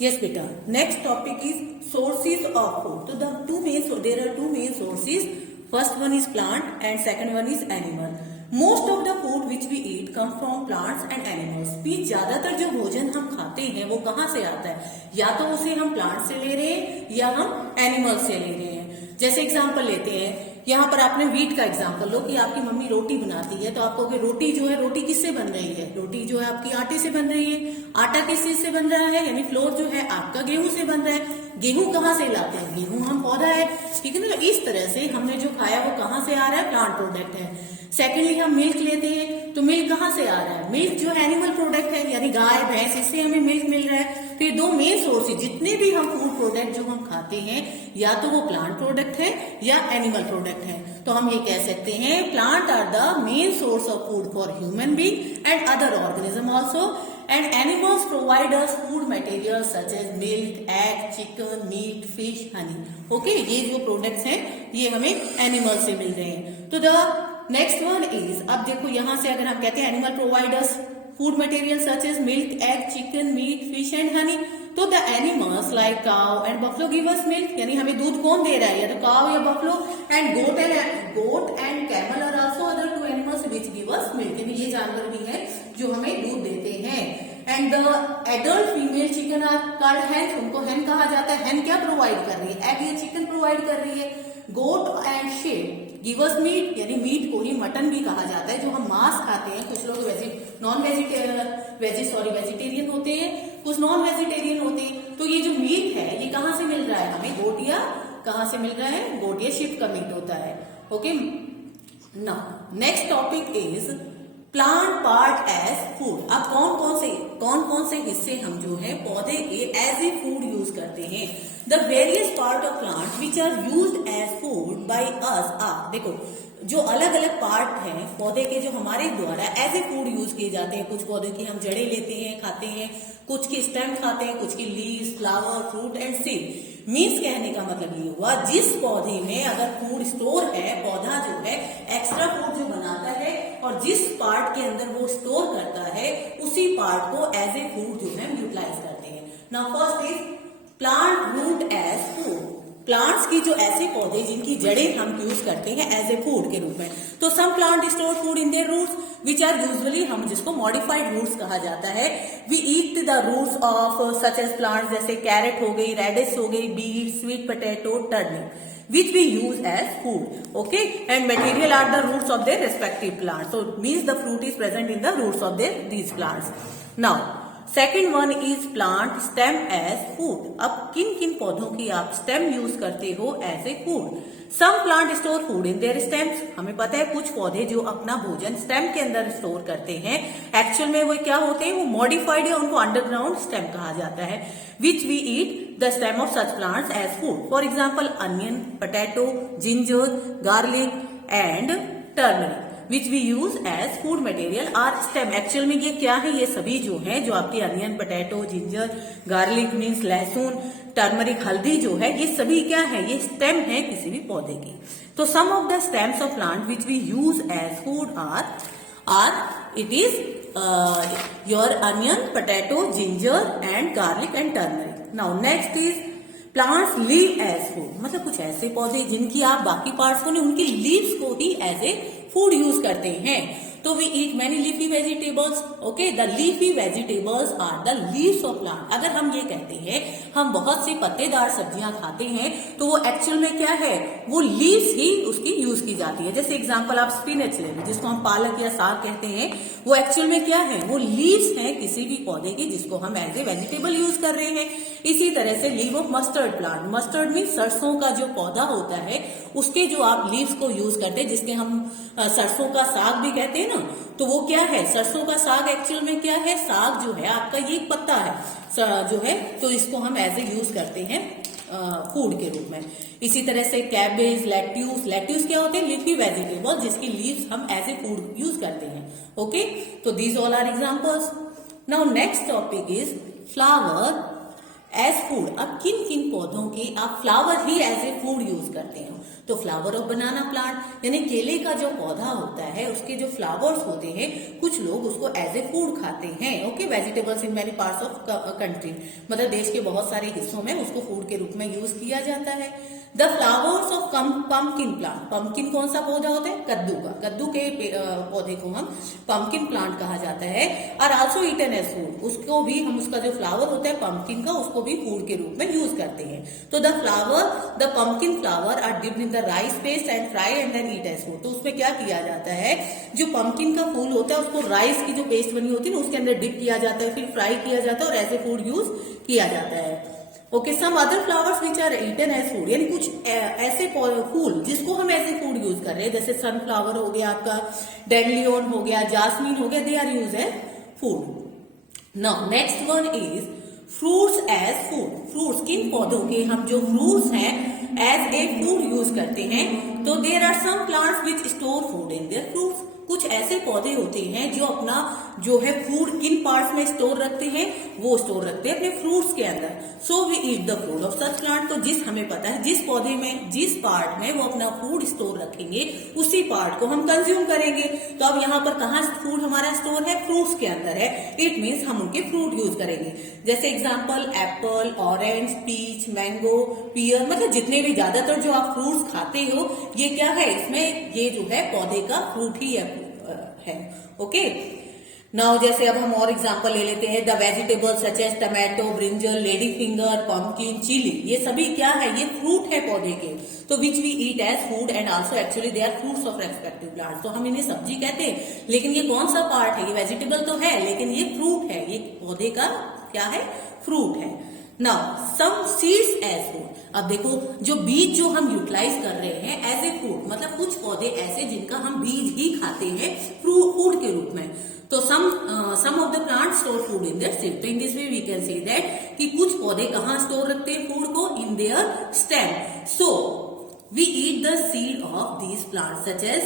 Yes, beta. Next topic is sources of food. So there are two main sources. First one is plant and second one is animal. Most of the food which we eat come from plants and animals. भी ज्यादातर जो भोजन हम खाते हैं वो कहाँ से आता है? या तो उसे हम प्लांट से ले रहे हैं या हम एनिमल से ले रहे हैं. जैसे एग्जाम्पल लेते हैं, यहाँ पर आपने व्हीट का एग्जाम्पल लो कि आपकी मम्मी रोटी बनाती है तो आपको रोटी जो है रोटी किससे बन रही है? रोटी जो है आपकी आटे से बन रही है. आटा किस चीज से बन रहा है? यानी फ्लोर जो है आपका गेहूं से बन रहा है. गेहूं कहाँ से लाते हैं? गेहूं हम पौधा है, ठीक है ना. तो इस तरह से हमने जो खाया वो कहाँ से आ रहा है? प्लांट प्रोडक्ट है. सेकेंडली हम मिल्क लेते हैं तो मिल्क कहाँ से आ रहा है? मिल्क जो है एनिमल प्रोडक्ट है, यानी गाय भैंस, इससे हमें मिल्क मिल रहा है. तो ये दो मेन सोर्सेज, जितने भी हम फूड प्रोडक्ट जो हम खाते हैं या तो वो प्लांट प्रोडक्ट है या एनिमल प्रोडक्ट है. तो हम ये कह सकते हैं plant are the main source of food for human being and other organism also, and animals provide us food materials such as milk, egg, chicken, meat, fish, honey. Okay, ये जो products हैं ये हमें एनिमल से मिल रहे हैं. तो the next one is, अब देखो यहाँ से अगर हम कहते हैं animal provide us food material such as milk, egg, chicken, meat, fish and honey. तो the animals like cow and buffalo give us milk, यानी हमें दूध कौन दे रहा है? या तो काउ या buffalo. And goat and camel are also other two animals which give us milk, यानी ये जानवर भी है जो हमें दूध देते हैं. And the adult female chicken are called hen, उनको हेन कहा जाता है. हेन क्या प्रोवाइड कर रही है? एग या चिकन प्रोवाइड कर रही है. Goat and sheep give us meat, यानी मीट को ही मटन भी कहा जाता है. जो हम मांस खाते हैं, कुछ लोग वेजिटेरियन होते हैं, कुछ नॉन वेजिटेरियन होते हैं. तो ये जो मीट है ये कहाँ से मिल रहा है हमें? गोट या कहाँ से मिल रहा है? गोट या शिप का मीट होता है. Okay, now next topic is plant part as food. अब कौन कौन से हिस्से हम जो है पौधे के एज ए फूड यूज करते हैं? The various part of plant which are used as food by us are, देखो जो अलग अलग पार्ट हैं पौधे के जो हमारे द्वारा एज ए फूड यूज किए जाते हैं. कुछ पौधे की हम जड़ें लेते हैं खाते हैं, कुछ की स्टेम खाते हैं, कुछ की leaves, flower, fruit and seed. Means कहने का मतलब ये हुआ जिस पौधे में अगर फूड स्टोर है, पौधा जो है एक्स्ट्रा फूड जो बनाता है और जिस पार्ट के अंदर वो स्टोर करता है उसी पार्ट को एज ए फूड जो है यूटिलाइज करते हैं. Now first is plant root as food. Plants की जो ऐसे पौधे जिनकी जड़ें हम यूज करते हैं एज ए फूड के रूप में. तो some plant store food in their roots which are usually, हम जिसको मॉडिफाइड रूट्स कहा जाता है. We eat the roots of such as plants, जैसे कैरेट हो गई, रेडिश हो गई, beet, sweet potato, turnip, which we use as food. Okay, and material are the roots of their respective plants. So means the fruit is present in the roots of these plants. Now second one is plant stem as food. अब किन किन पौधों की आप stem use करते हो as a food? Some plant store food in their stems. हमें पता है कुछ पौधे जो अपना भोजन स्टेम के अंदर स्टोर करते हैं, एक्चुअल में वो क्या होते हैं? वो मॉडिफाइड है, उनको अंडरग्राउंड स्टेम कहा जाता है. Which we eat the stem of such plants as food. For example onion, potato, ginger, garlic and turmeric which we use as food material are stem. Actual में ये क्या है? ये सभी जो है, जो आपकी onion, potato, ginger, garlic means लहसुन, टर्मरिक हल्दी जो है, ये सभी क्या है? ये स्टेम है किसी भी पौधे की. तो some of the stems of plant which we use as food are it is your onion, potato, ginger and garlic and turmeric. Now next is plants leave as food. मतलब कुछ ऐसे पौधे जिनकी आप बाकी पार्ट्स को नहीं, उनकी लीव्स को ही एज ए फूड यूज करते हैं. तो we eat many leafy vegetables. Okay, the leafy vegetables are the leaves of plant. अगर हम ये कहते हैं हम बहुत सी पत्तेदार सब्जियां खाते हैं तो वो एक्चुअल में क्या है? वो लीव्स ही उसकी यूज की जाती है. जैसे एग्जांपल आप स्पिनच ले लो, जिसको हम पालक या साग कहते हैं, वो एक्चुअल में क्या है? वो लीव्स हैं किसी भी पौधे की जिसको हम एज ए वेजिटेबल यूज कर रहे हैं. इसी तरह से leave of mustard plant. Mustard mean सरसों का जो पौधा होता है उसके जो आप लीव्स को यूज करते हैं, जिसके हम सरसों का साग भी कहते हैं ना, तो वो क्या है? सरसों का साग एक्चुअल में क्या है? साग जो है आपका ये एक पत्ता है जो है, तो इसको हम एज ए यूज करते हैं फूड के रूप में. इसी तरह से कैबेज, लेट्यूस क्या होते हैं? लीफी वेजिटेबल जिसकी लीव्स हम एज ए फूड यूज करते हैं. ओके, तो these all are examples. Now next topic is flower as food. अब किन किन पौधों के आप फ्लावर ही एज ए फूड यूज करते हो? तो फ्लावर ऑफ बनाना प्लांट, यानी केले का जो पौधा होता है उसके जो फ्लावर्स होते हैं, कुछ लोग उसको एज ए फूड खाते हैं। Okay, vegetables in many parts of country, मतलब देश के बहुत सारे हिस्सों में उसको फूड के रूप में यूज किया जाता है। The flowers of pumpkin plant, pumpkin कौन सा पौधा होता है? कद्दू का, कद्दू के पौधे को हम पम्पकिन प्लांट कहा जाता है। और आल्सो ईटन एज फूड, उसको भी हम, उसका जो फ्लावर होता है पम्पकिन का, उसको भी फूड के रूप में यूज करते हैं। तो the pumpkin flower are dipped in the rice paste and fry and then eat as food. तो उसमें क्या किया जाता है, जो पम्पकिन का फूल होता है उसको राइस की जो पेस्ट बनी होती है ना उसके अंदर डिप किया जाता है, फिर फ्राई किया जाता है और एज ए फूड यूज किया जाता है। Okay, some other flowers which are eaten as food, यानी कुछ ऐसे फूल जिसको हम ऐसे फूड यूज कर रहे हैं, जैसे सनफ्लावर हो गया, आपका डैंडलियन हो गया, जास्मीन हो गया, they are use as food. Now next one is fruits as food. Fruits, किन पौधों के हम जो फ्रूट्स हैं एज ए फूड यूज करते हैं? तो there are some plants which store food in their fruits. कुछ ऐसे पौधे होते हैं जो अपना जो है फूड किन पार्ट्स में स्टोर रखते हैं? वो स्टोर रखते हैं अपने फ्रूट्स के अंदर। So we eat the food of such plant. तो जिस हमें पता है जिस पौधे में जिस पार्ट में वो अपना फूड स्टोर रखेंगे उसी पार्ट को हम कंज्यूम करेंगे। तो अब यहाँ पर कहाँ फूड हमारा स्टोर है? फ्रूट्स के अंदर है। इट मीन्स हम उनके फ्रूट यूज करेंगे। जैसे example apple, orange, peach, mango, pear, मतलब जितने भी ज्यादातर जो आप फ्रूट्स खाते हो ये क्या है? इसमें ये जो है पौधे का फ्रूट ही है। ओके, नाउ जैसे अब हम और एग्जांपल ले लेते हैं। The vegetable such as tomato, brinjal, lady finger, pumpkin, chilli, ये सभी क्या है? ये फ्रूट है पौधे के। तो which we eat as food and also actually they are fruits of respective plant. तो हम इन्हें सब्जी कहते हैं, लेकिन ये कौन सा पार्ट है? ये वेजिटेबल तो है लेकिन ये फ्रूट है, ये पौधे का क्या है? फ्रूट है। Now some seeds as food. अब देखो जो बीज जो हम यूटिलाइज कर रहे हैं एज ए फूड, मतलब कुछ पौधे ऐसे जिनका हम बीज ही खाते हैं फूड के रूप में। तो some of the plant store food in their seed. तो in this way we can say that कि कुछ पौधे कहाँ स्टोर रखते हैं फूड को? In their stem. So we eat the seed of these plants such as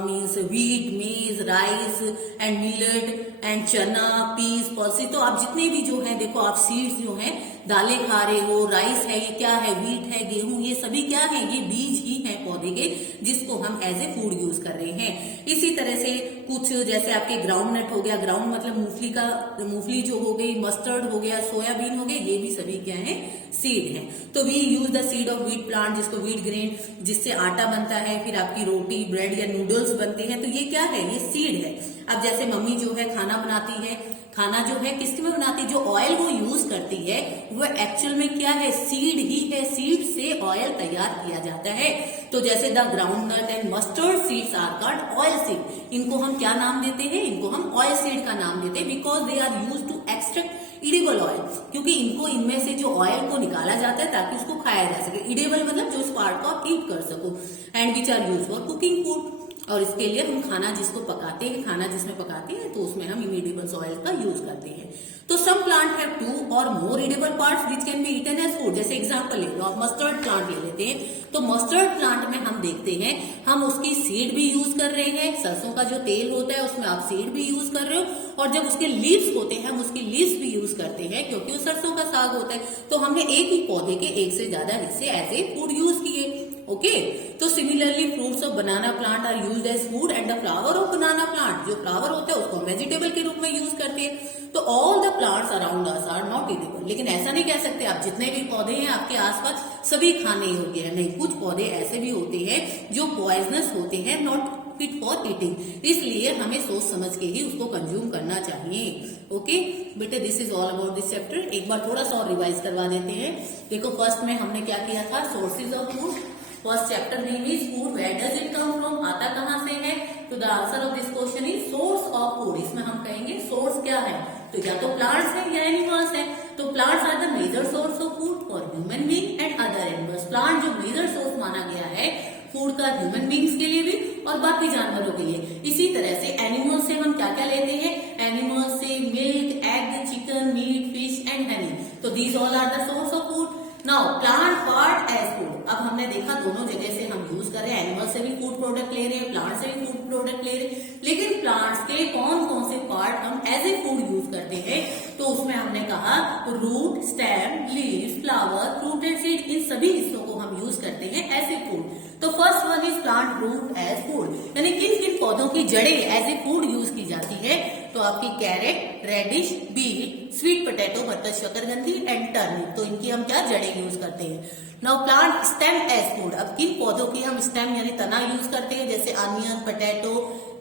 means wheat, maize, rice and millet and chana, peas, pulses। तो आप जितने भी जो है देखो आप सीड्स जो हैं दालें खा रहे हो, राइस है, ये क्या है? व्हीट है, गेहूं, ये सभी क्या है? ये बीज ही है पौधे के जिसको हम एज ए फूड यूज कर रहे हैं। इसी तरह से कुछ जैसे आपके ग्राउंड नट हो गया, ग्राउंड मतलब मूंगफली जो हो गई, मस्टर्ड हो गया, सोयाबीन हो गया, ये भी सभी क्या है? सीड है। तो we use the seed of wheat plant, जिसको व्हीट ग्रेन, जिससे आटा बनता है, फिर आपकी रोटी, ब्रेड या नूडल्स बनते हैं। तो ये क्या है? ये सीड है। अब जैसे मम्मी जो है खाना बनाती है, खाना जो है किसके में बनाती है? जो ऑयल वो यूज करती है वो एक्चुअल में क्या है? सीड ही है। सीड से ऑयल तैयार किया जाता है। तो जैसे the groundnut and mustard seeds are called oil seed. इनको हम क्या नाम देते हैं? इनको हम ऑयल सीड का नाम देते हैं because they are use to extract edible oil, क्योंकि इनको इनमें से जो ऑयल को निकाला जाता है ताकि उसको खाया जा सके। इडेबल मतलब जो उस पार्ट को आप ईट कर सको। And which are use for cooking food. और इसके लिए हम खाना जिसको पकाते हैं, खाना जिसमें पकाते हैं, तो उसमें हम इडिबल ऑयल का यूज करते हैं। तो सम प्लांट हैव 2 और more edible parts which can be eaten as food. जैसे एग्जांपल ले लो आप मस्टर्ड प्लांट ले लेते हैं। तो मस्टर्ड प्लांट में हम देखते हैं हम उसकी सीड भी यूज कर रहे हैं। सरसों का जो तेल होता है उसमें आप सीड भी यूज कर रहे हो, और जब उसके लीव्स होते हैं हम उसकी लीव्स भी यूज करते हैं क्योंकि वो सरसों का साग होता है। तो हमने एक ही पौधे के एक से ज्यादा हिस्से एज ए फूड यूज किए। ओके, तो similarly fruits of banana plant are used as food and the flower of banana plant, जो फ्लावर होता है उसको हम वेजिटेबल के रूप में यूज करते हैं। तो all the plants around us are not edible. लेकिन ऐसा नहीं कह सकते आप जितने भी पौधे हैं आपके आसपास सभी खाने योग्य है, नहीं। कुछ पौधे ऐसे भी होते हैं जो पॉइजनस होते हैं, नॉट फिट फॉर ईटिंग। इसलिए हमें सोच समझ के ही उसको कंज्यूम करना चाहिए। ओके बेटे, this is all about this chapter. एक बार थोड़ा सा और रिवाइज करवा देते हैं। देखो फर्स्ट में हमने क्या किया था? Sources of food. First chapter name is food, where does it come from, आता कहां से है? तो the answer of this question is source of food. इसमें हम कहेंगे सोर्स क्या है? तो या तो प्लांट्स है या एनिमल्स है। तो plants are the major source of food for human being and other animals. Plant जो मेजर सोर्स माना गया है फूड का ह्यूमन बींग्स के लिए भी और बाकी जानवरों के लिए। इसी तरह से एनिमल्स से हम क्या क्या लेते हैं? एनिमल्स से milk, egg, chicken, meat, fish and honey. तो these all are the source of food. Now plant part as food, अब हमने देखा दोनों जगह से हम यूज कर रहे हैं, एनिमल से भी फूड प्रोडक्ट ले रहे हैं, प्लांट से भी फूड प्रोडक्ट ले रहे हैं, लेकिन प्लांट्स के कौन कौन से पार्ट हम एज ए फूड यूज करते हैं, तो उसमें हमने कहा root, stem, leaves, flower, fruit and seed, इन सभी हिस्सों को हम यूज करते हैं एज ए फूड। तो first one is plant root as food, यानी किन किन पौधों की जड़ें एज ए फूड यूज की जाती है, तो आपकी carrot, radish, beet, sweet potato मतलब शकरकंदी एंड टर्निप, तो इनकी हम क्या जड़ें यूज करते हैं। Now plant stem as food, अब किन पौधों की हम स्टेम यानी तना यूज करते हैं, जैसे onion, potato,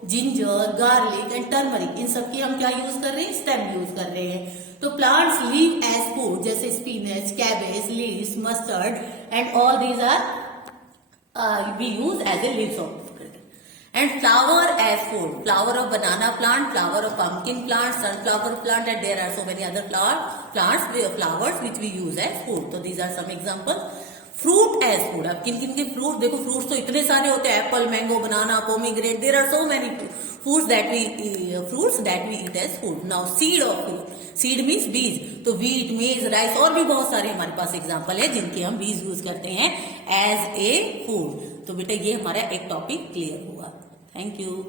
ginger, garlic and turmeric, इन सब की हम क्या यूज कर रहे हैं, स्टेम यूज कर रहे हैं। तो प्लांट्स लीव एज फूड, जैसे spinach, cabbage, leaves, mustard and all these are we use as a leaves of it. And flower as food, flower of banana plant, flower of pumpkin plant, sunflower plant, and there are so many other flowers which we use as food. So these are some examples. Fruit as food, अब किन किन के fruit देखो, fruits तो इतने सारे होते हैं, apple, mango, banana, pomegranate, there are so many fruits that we eat as food. Now seed of food, seed means बीज, तो व्हीट, मेज, राइस और भी बहुत सारे हमारे पास एग्जांपल है जिनके हम बीज यूज करते हैं एज ए फूड। तो बेटा ये हमारा एक टॉपिक क्लियर हुआ। Thank you.